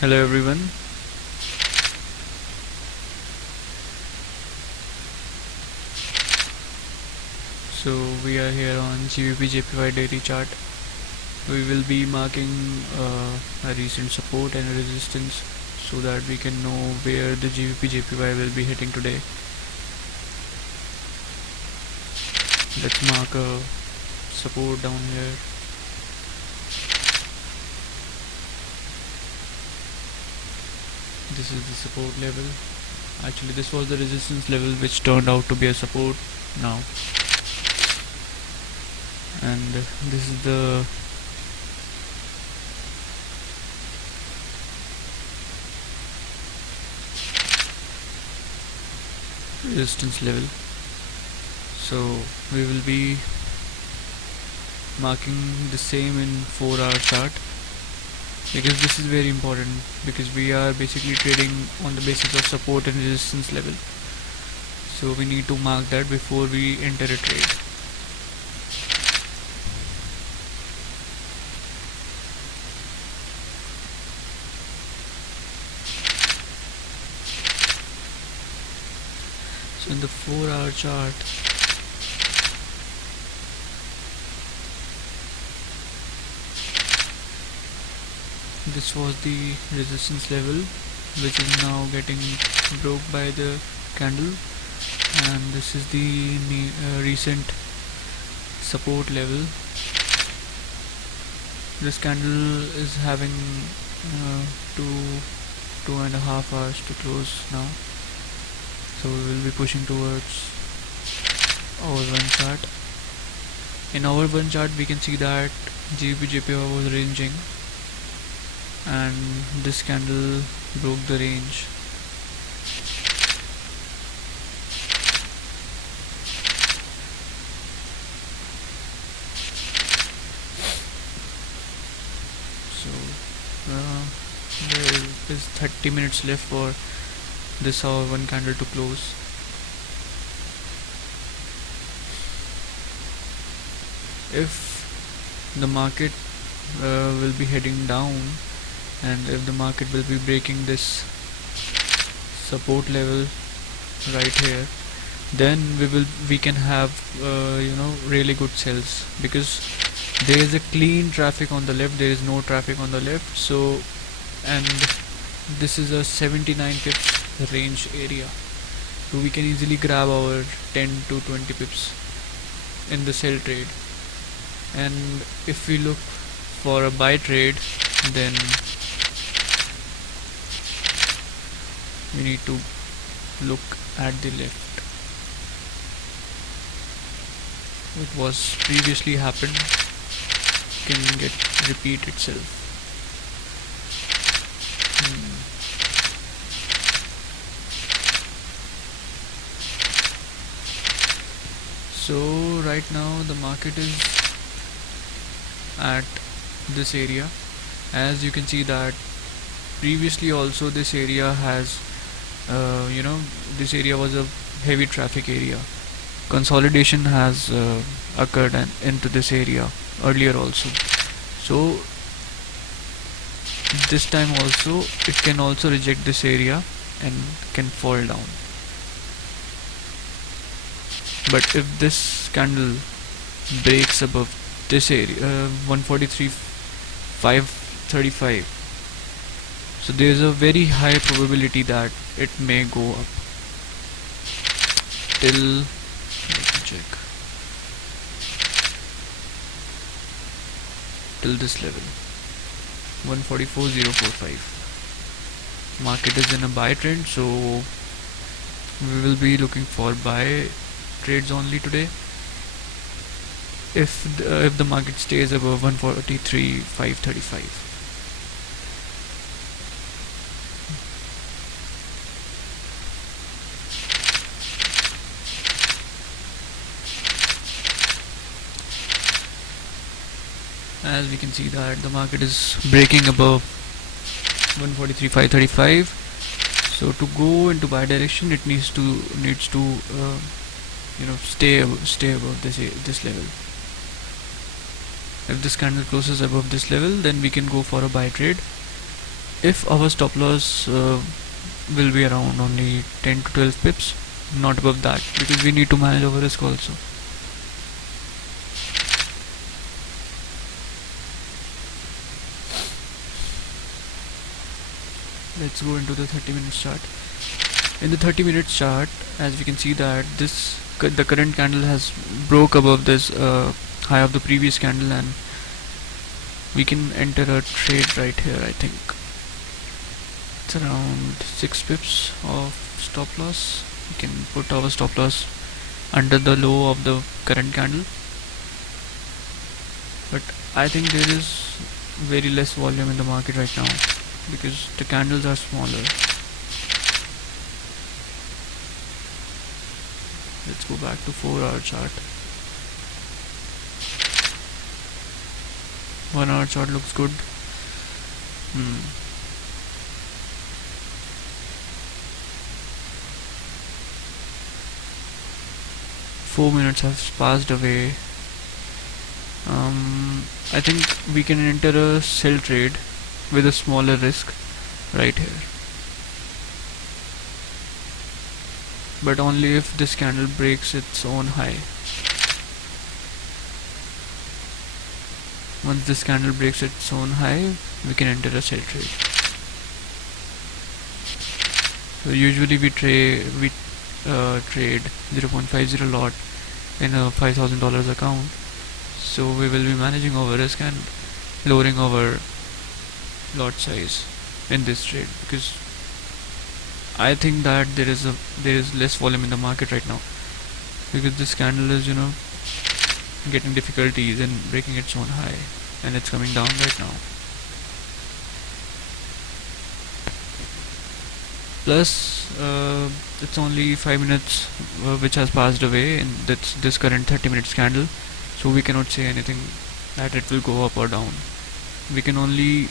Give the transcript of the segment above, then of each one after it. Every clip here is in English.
Hello everyone. So we are here on GBP JPY daily chart. We will be marking a recent support and a resistance so that we can know where the GBP JPY will be hitting today. Let's mark a support down here. This is the support level. Actually, this was the resistance level which turned out to be a support now. And this is the resistance level. So we will be marking the same in 4-hour chart, because this is very important, because we are basically trading on the basis of support and resistance level. So we need to mark that before we enter a trade. So in the 4-hour chart, this was the resistance level, which is now getting broke by the candle, and this is the recent support level. This candle is having 2.5 hours to close now, so we will be pushing towards our one chart. In our one chart we can see that GBP JPY was ranging, and this candle broke the range. So there is 30 minutes left for this hour one candle to close. If the market will be heading down, and if the market will be breaking this support level right here, then we can have really good sells, because there is a clean traffic on the left, there is no traffic on the left. So, and this is a 79 pips range area, so we can easily grab our 10 to 20 pips in the sell trade. And if we look for a buy trade, then we need to look at the left. What was previously happened can repeat itself. So right now the market is at this area. As you can see that previously also this area has this area was a heavy traffic area. Consolidation has occurred into this area earlier also. So this time also it can also reject this area and can fall down. But if this candle breaks above this area, 143,535, so there is a very high probability that it may go up till, let me check, till this level, 144,045. Market is in a buy trend, so we will be looking for buy trades only today. If the market stays above 143,535. As we can see that the market is breaking above 143,535, so to go into buy direction it needs to stay above this level. If this candle closes above this level, then we can go for a buy trade. if our stop loss will be around only 10 to 12 pips, not above that, because we need to manage our risk also. Let's go into the 30 minutes chart. In the 30 minutes chart, as we can see that the current candle has broke above this high of the previous candle, and we can enter a trade right here. I think it's around 6 pips of stop loss. We can put our stop loss under the low of the current candle, but I think there is very less volume in the market right now because the candles are smaller. Let's go back to 4-hour chart. 1-hour chart looks good. 4 minutes have passed away. I think we can enter a sell trade with a smaller risk right here, but only if this candle breaks its own high. Once this candle breaks its own high, we can enter a sell trade. So usually we trade 0.50 lot in a $5,000 account, so we will be managing our risk and lowering our lot size in this trade, because I think that there is less volume in the market right now, because this candle is getting difficulties in breaking its own high, and it's coming down right now. Plus it's only 5 minutes which has passed away in this current 30 minutes candle, so we cannot say anything that it will go up or down. We can only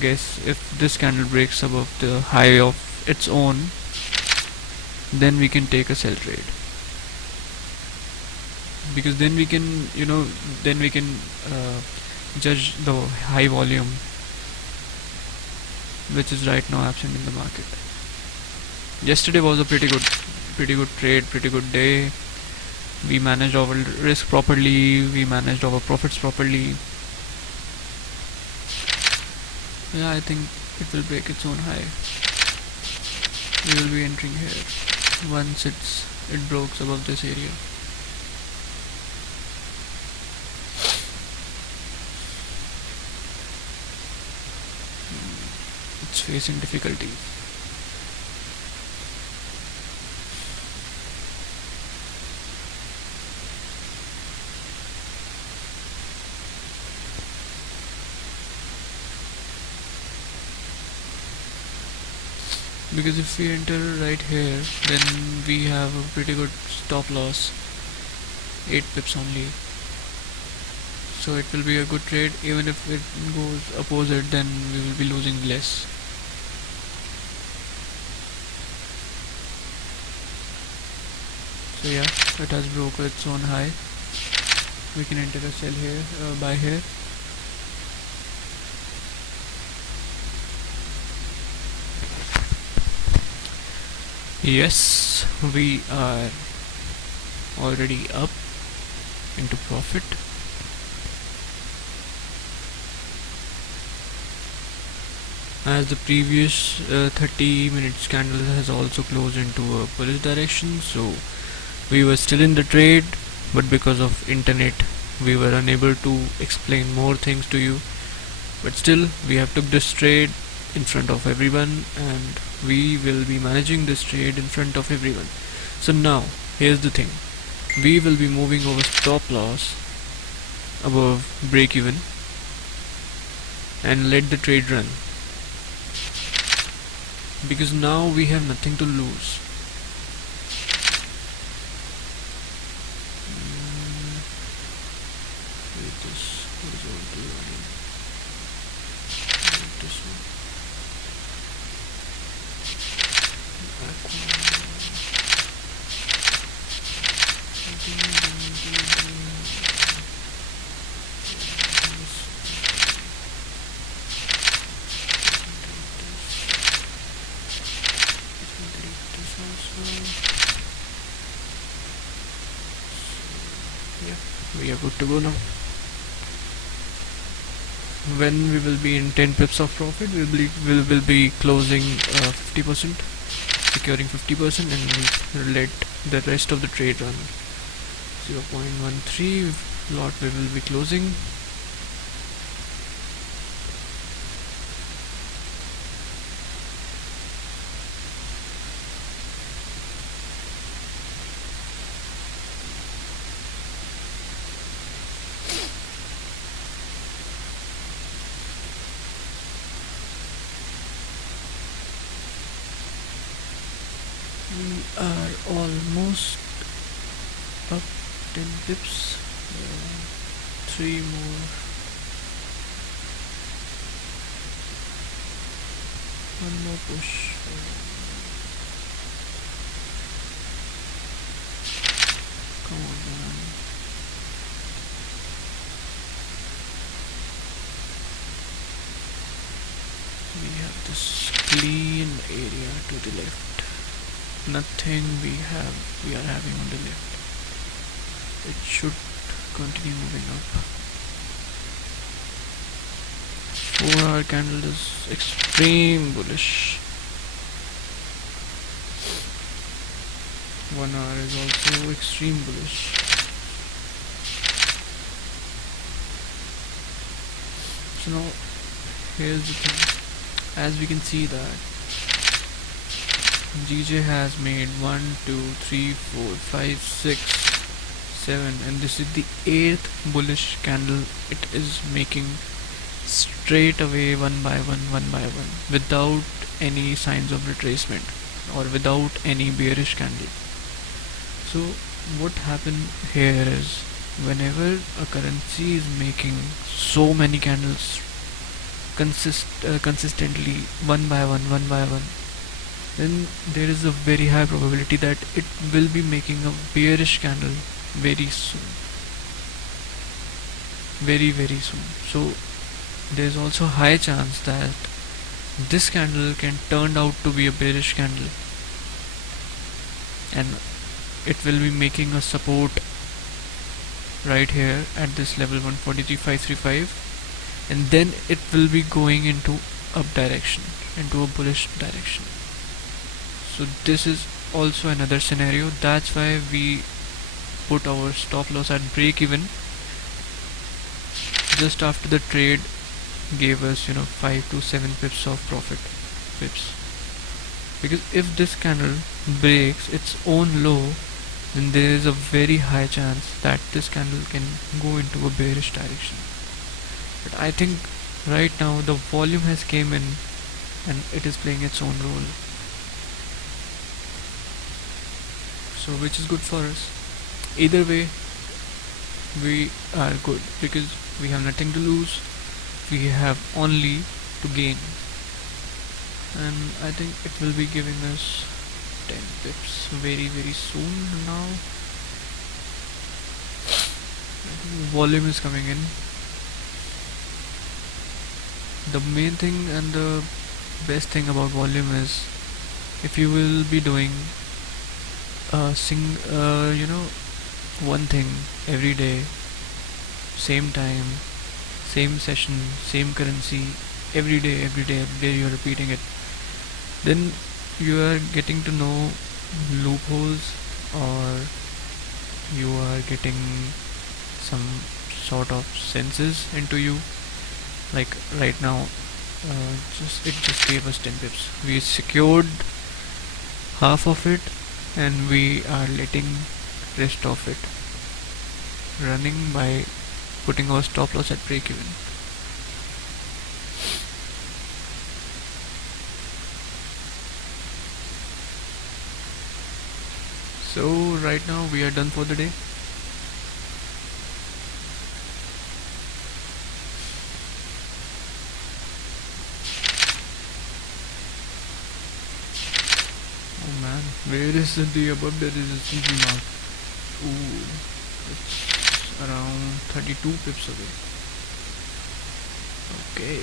guess if this candle breaks above the high of its own, then we can take a sell trade, because then we can judge the high volume which is right now absent in the market. Yesterday was a pretty good trade, pretty good day. We managed our risk properly, we managed our profits properly. Yeah, I think it will break its own high. We will be entering here once it breaks above this area. It's facing difficulty. Because if we enter right here, then we have a pretty good stop loss, 8 pips only. So it will be a good trade. Even if it goes opposite, then we will be losing less. So yeah, it has broken its own high. We can enter a sell here, buy here. Yes, we are already up into profit. As the previous 30 minutes candle has also closed into a bullish direction, so we were still in the trade, but because of internet we were unable to explain more things to you. But still, we have took this trade in front of everyone, and we will be managing this trade in front of everyone. So now here's the thing, we will be moving our stop loss above break even and let the trade run, because now we have nothing to lose. This horizontal line, this one, back one. we are good to go now. When we will be in 10 pips of profit, we will be closing 50%, securing 50%, and we'll let the rest of the trade run. 0.13 lot we will be closing. We are almost up 10 pips. 3 more. One more push. Come on, man. We have this clean area to the left. Nothing we are having on the left. It should continue moving up. 4-hour candle is extreme bullish. 1 hour is also extreme bullish. So now here's the thing. As we can see that GJ has made 1, 2, 3, 4, 5, 6, 7, and this is the 8th bullish candle it is making straight away one by one without any signs of retracement or without any bearish candle. So what happened here is, whenever a currency is making so many candles consistently one by one, then there is a very high probability that it will be making a bearish candle very soon, very soon. So there is also high chance that this candle can turn out to be a bearish candle, and it will be making a support right here at this level 143.535, and then it will be going into up direction, into a bullish direction. So this is also another scenario. That's why we put our stop loss at break even just after the trade gave us 5 to 7 pips of profit, because if this candle breaks its own low, then there is a very high chance that this candle can go into a bearish direction. But I think right now the volume has came in and it is playing its own role, so which is good for us. Either way, we are good because we have nothing to lose, we have only to gain, and I think it will be giving us 10 pips very soon now. Volume is coming in. The main thing and the best thing about volume is, if you will be doing one thing every day, same time, same session, same currency, every day you are repeating it, then you are getting to know loopholes, or you are getting some sort of senses into you. Like right now, it just gave us 10 pips. We secured half of it, and we are letting rest of it running by putting our stop loss at break even. So right now we are done for the day. Oh man, where is the above? There is a CG mark. Ooh, it's around 32 pips away. Okay.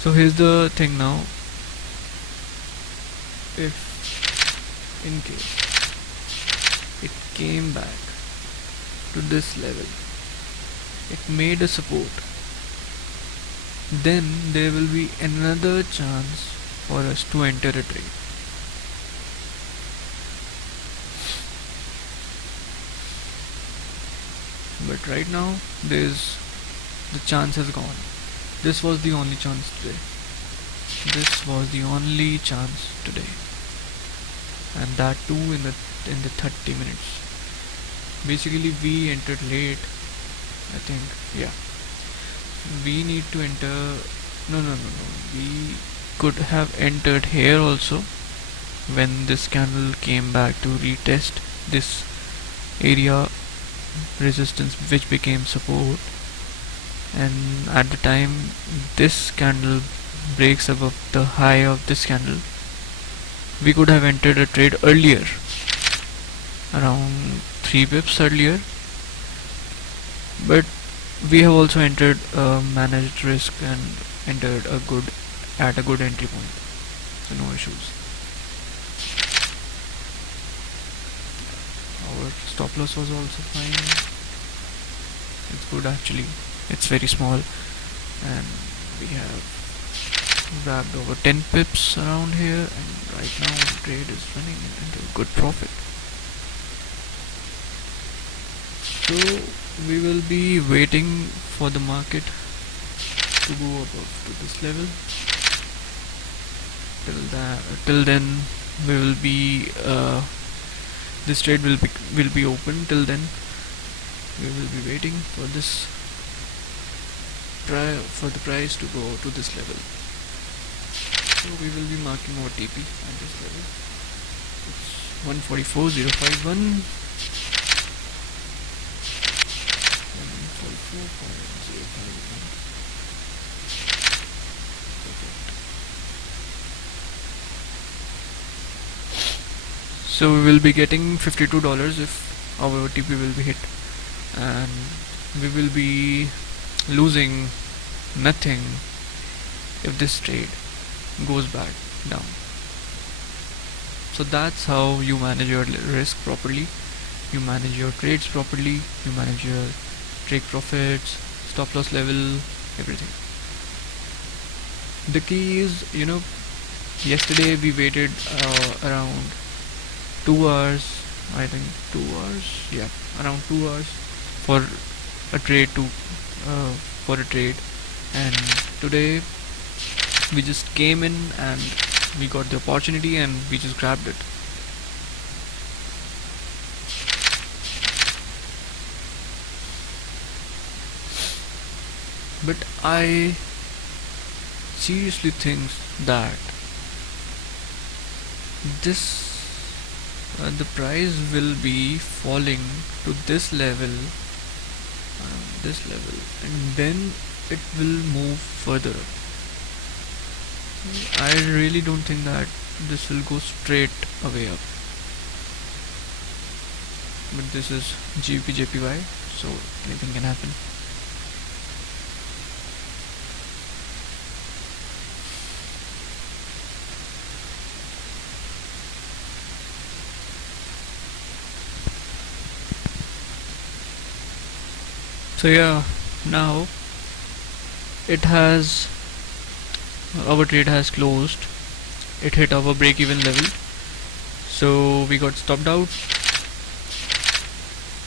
So here's the thing now. If in case it came back to to this level, it made a support, then there will be another chance for us to enter a trade. But right now the chance has gone. This was the only chance today. This was the only chance today, and that too in the 30 minutes. Basically, we entered late, I think. Yeah, we need to enter. No. We could have entered here also when this candle came back to retest this area resistance, which became support. And at the time this candle breaks above the high of this candle, we could have entered a trade earlier, around 3 pips earlier, but we have also entered a managed risk and entered at a good entry point, so no issues. Our stop loss was also fine. It's good actually. It's very small, and we have grabbed over 10 pips around here, and right now the trade is running into a good profit. So we will be waiting for the market to go above to this level. Till then we will be this trade will be open. Till then we will be waiting for the price to go to this level. So we will be marking our TP at this level. It's 144.051. 144.051. So we will be getting $52 if our TP will be hit, and we will be losing nothing if this trade goes back down. So that's how you manage your risk properly, you manage your trades properly, you manage your take profits, stop loss level, everything. The key is, yesterday we waited around 2 hours, I think 2 hours, yeah, around 2 hours for a trade and today we just came in and we got the opportunity and we just grabbed it. But I seriously think that the price will be falling to this level, and then it will move further up. I really don't think that this will go straight away up, but this is GBP/JPY, so anything can happen. So yeah, now our trade has closed. It hit our break-even level, so we got stopped out.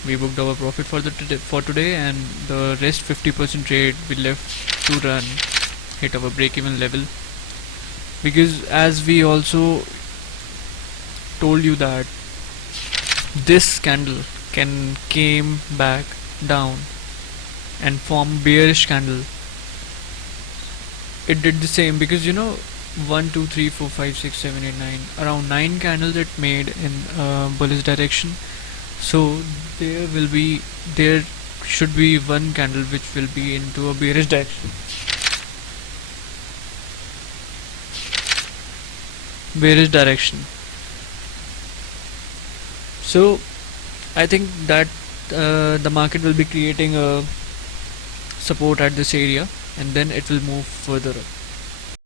We booked our profit for today, and the rest 50% trade we left to run hit our break-even level, because as we also told you that this candle came back down and form bearish candle. It did the same, because 1 2 3 4 5 6 7 8 9, around 9 candles it made in bullish direction. So there should be one candle which will be into a bearish direction. So I think that the market will be creating a support at this area, and then it will move further up.